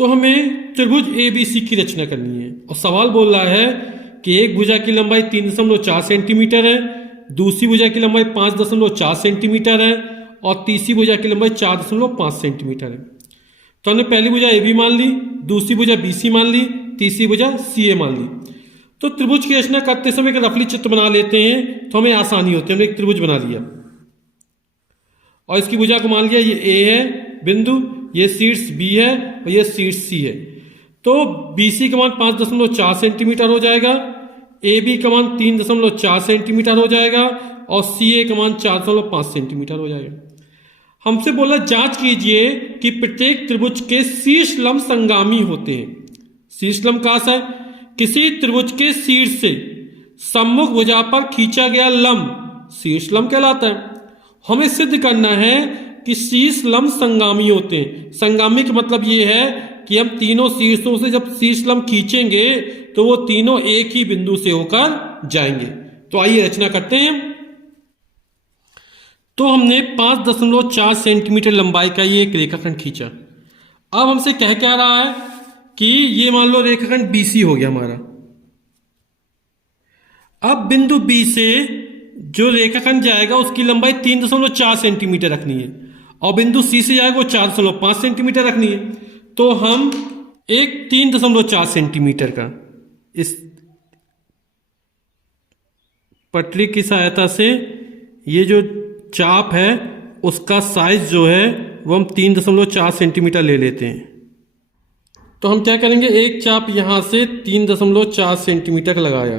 तो हमें त्रिभुज ABC की रचना करनी है और सवाल बोल रहा है कि एक भुजा की लंबाई 3.4 सेंटीमीटर है, दूसरी भुजा की लंबाई 5.4 सेंटीमीटर है और तीसरी भुजा की लंबाई 4.5 सेंटीमीटर है। तो हमने पहली भुजा AB मान ली, दूसरी भुजा BC मान ली, तीसरी भुजा CA मान ली। तो त्रिभुज की रचना करते समय एक रफली चित्र बना लेते हैं तो हमें आसानी होती है। हमने एक त्रिभुज बना लिया और इसकी भुजा को मान लिया ये A है बिंदु, ये शीर्ष B है और ये शीर्ष C है। तो BC का मान 5.4 सेंटीमीटर हो जाएगा, AB का मान 3.4 सेंटीमीटर हो जाएगा और CA का मान 4.5 सेंटीमीटर हो जाएगा। हमसे बोला जांच कीजिए कि प्रत्येक त्रिभुज के शीर्ष लंब संगामी होते हैं। शीर्ष लंब कहां से? किसी त्रिभुज के शीर्ष से सम्मुख भुजा पर खींचा गया लंब शीर्ष लंब कहलाता है। हमें सिद्ध करना है कि शीर्ष लंब संगामी होते हैं। संगामी का मतलब ये है कि हम तीनों शीर्षों से जब शीर्ष लंब खींचेंगे तो वो तीनों एक ही बिंदु से होकर जाएंगे। तो आइए रचना करते हैं। तो हमने 5.4 सेंटीमीटर लंबाई का ये एक रेखाखंड खींचा। अब हमसे कह क्या रहा है कि ये मान लो रेखाखंड BC हो गया हमारा। अब बिंदु B से जो रेखाखंड जाएगा उसकी लंबाई 3.4 सेंटीमीटर रखनी है और बिंदु C से जाएगा वो 4.5 सेंटीमीटर रखनी है। तो हम एक 3.4 सेंटीमीटर का इस पटरी की सहायता से ये जो चाप है उसका साइज जो है वो हम 3.4 सेंटीमीटर ले लेते हैं। तो हम क्या करेंगे, एक चाप यहां से 3.4 सेंटीमीटर का लगाया।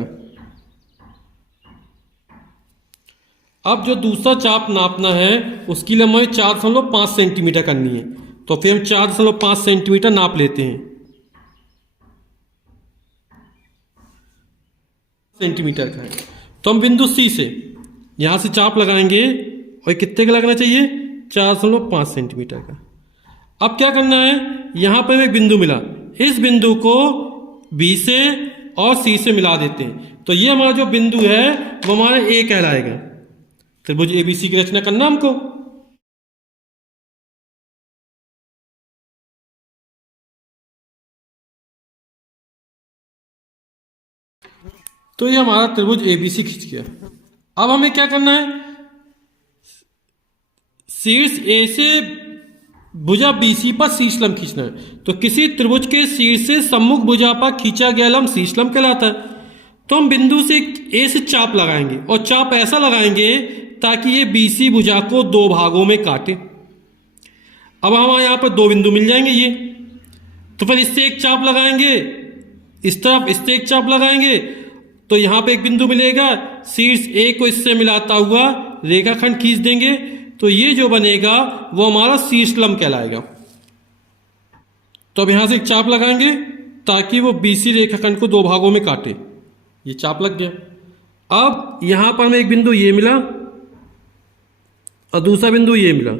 अब जो दूसरा चाप नापना है उसकी लंबाई 4.5 सेंटीमीटर करनी है। तो फिर हम 4.5 सेंटीमीटर नाप लेते हैं सेंटीमीटर का है। तो हम बिंदु C से यहां से चाप लगाएंगे और कितने का लगना चाहिए, 4.5 सेंटीमीटर का। अब क्या करना है, यहां पर एक बिंदु मिला, इस बिंदु को B से और C से मिला देते हैं। तो ये हमारा जो बिंदु है वो हमारा A कहलाएगा। त्रिभुज ABC की रचना करना हमको। तो ये हमारा त्रिभुज ABC खींच गया। अब हमें क्या करना है, शीर्ष A से भुजा BC पर शीर्ष लंब खींचना है। तो किसी त्रिभुज के शीर्ष से सम्मुख भुजा पर खींचा गया लंब शीर्ष लंब कहलाता है। तो हम बिंदु से A से चाप लगाएंगे और चाप ऐसा लगाएंगे ताकि ये BC भुजा को दो भागों में काटे। अब हमारे यहां पर दो बिंदु मिल जाएंगे ये। तो फिर इससे एक चाप लगाएंगे, इस तरफ इससे एक चाप लगाएंगे तो यहां पे एक बिंदु मिलेगा। शीर्ष A को इससे मिलाता हुआ रेखाखंड खींच देंगे तो ये जो बनेगा वो हमारा शीर्ष लंब कहलाएगा। तो अब यहां से एक चाप लगाएंगे ताकि वो BC रेखाखंड को दो भागों में काटे। ये चाप लग गया। अब यहां पर हमें एक बिंदु ये मिला और दूसरा बिंदु ये मिला।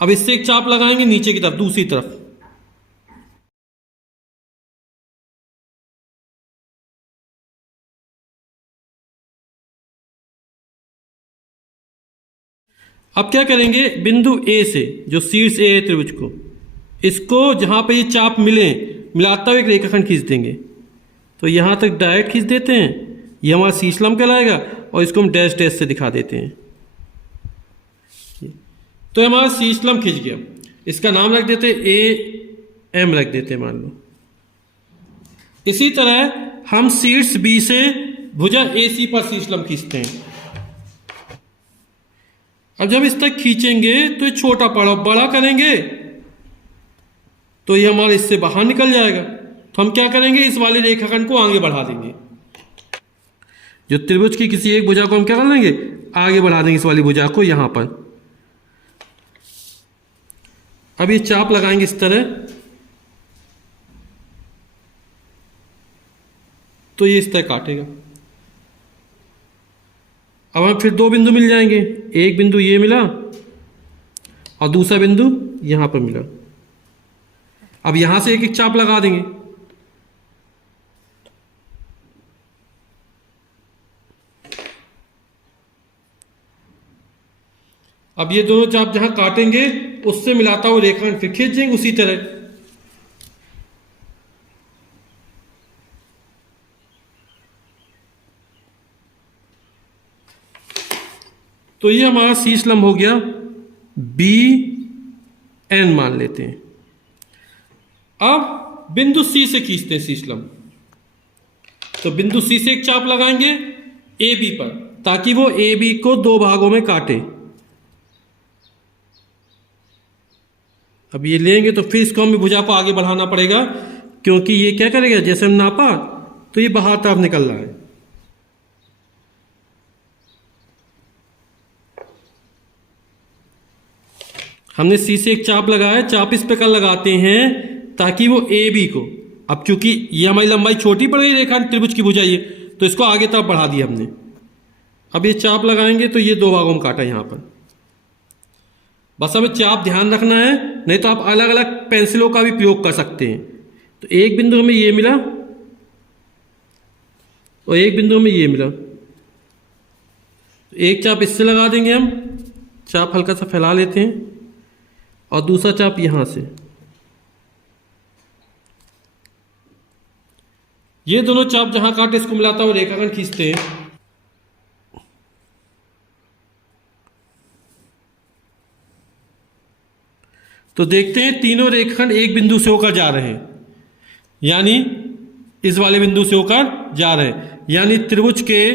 अब इससे एक चाप लगाएंगे नीचे की तरफ, दूसरी तरफ। अब क्या करेंगे, बिंदु A से जो शीर्ष A है त्रिभुज को, इसको जहां पे ये चाप मिले मिलाता हुआ एक रेखाखंड खींच देंगे। तो यहां तक डायरेक्ट खींच देते हैं, ये हमारा शीर्ष लंब कहलाएगा और इसको हम डैश डैश से दिखा देते हैं। तो हमारा शीर्ष लंब खींच गया। इसका नाम रख देते AM रख देते हैं मान लो। इसी तरह हम शीर्ष B से भुजा AC पर शीर्ष लंब खींचते हैं। अब जब इस तक खींचेंगे तो ये छोटा बड़ा करेंगे तो ये हमारे इससे बाहर निकल जाएगा। तो हम क्या करेंगे, इस वाले रेखाखंड को आगे बढ़ा देंगे। जो त्रिभुज की किसी एक भुजा को हम क्या कर लेंगे, आगे बढ़ा देंगे इस वाली भुजा को यहां पर। अब ये चाप लगाएंगे इस तरह, तो ये इस तरह काटेगा। अब हमें फिर दो बिंदु मिल जाएंगे, एक बिंदु ये मिला और दूसरा बिंदु यहां पर मिला। अब यहां से एक एक चाप लगा देंगे। अब ये दोनों चाप जहां काटेंगे उससे मिलाता हुआ रेखाखंड फिर खींच देंगे उसी तरह। तो ये हमारा शीर्ष लंब हो गया बी एन मान लेते हैं। अब बिंदु सी से खींचते हैं शीर्ष लंब। तो बिंदु सी से एक चाप लगाएंगे ए बी पर, ताकि वो ए बी को दो भागों में काटे। अब ये लेंगे तो फिर इसको हमें भुजा को आगे बढ़ाना पड़ेगा, क्योंकि ये क्या करेगा, जैसे हम नापा तो ये बाहर तरफ निकल रहा है। हमने सी से एक चाप लगाया, चाप इस प्रकार लगाते हैं ताकि वो ए बी को, अब चूंकि ये हमारी लंबाई छोटी पड़ गई रेखा त्रिभुज की भुजा ये, तो इसको आगे तरफ बढ़ा दिया हमने। अब ये चाप लगाएंगे तो ये दो भागों में काटा यहां पर। बस हमें चाप ध्यान रखना है, नहीं तो आप अलग अलग पेंसिलों का भी प्रयोग कर सकते हैं। तो एक बिंदु हमें ये मिला और एक बिंदु हमें ये मिला, तो एक चाप इससे लगा देंगे हम, चाप हल्का सा फैला लेते हैं, और दूसरा चाप यहां से। ये दोनों चाप जहां काटे इसको मिलाता हुआ रेखाखंड खींचते हैं। तो देखते हैं तीनों रेखाखंड एक बिंदु से होकर जा रहे हैं, यानी इस वाले बिंदु से होकर जा रहे हैं। यानी त्रिभुज के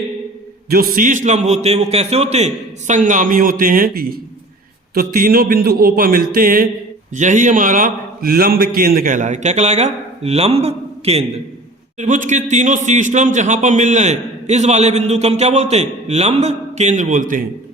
जो शीर्ष लंब होते हैं वो कैसे होते हैं, संगामी होते हैं। तो तीनों बिंदु ओ पर मिलते हैं, यही हमारा लंब केंद्र कहलाएगा। क्या कहलाएगा, लंब केंद्र। त्रिभुज के तीनों शीर्ष लंब जहां पर मिल रहे हैं, इस वाले बिंदु को हम क्या बोलते हैं, लंब केंद्र बोलते हैं।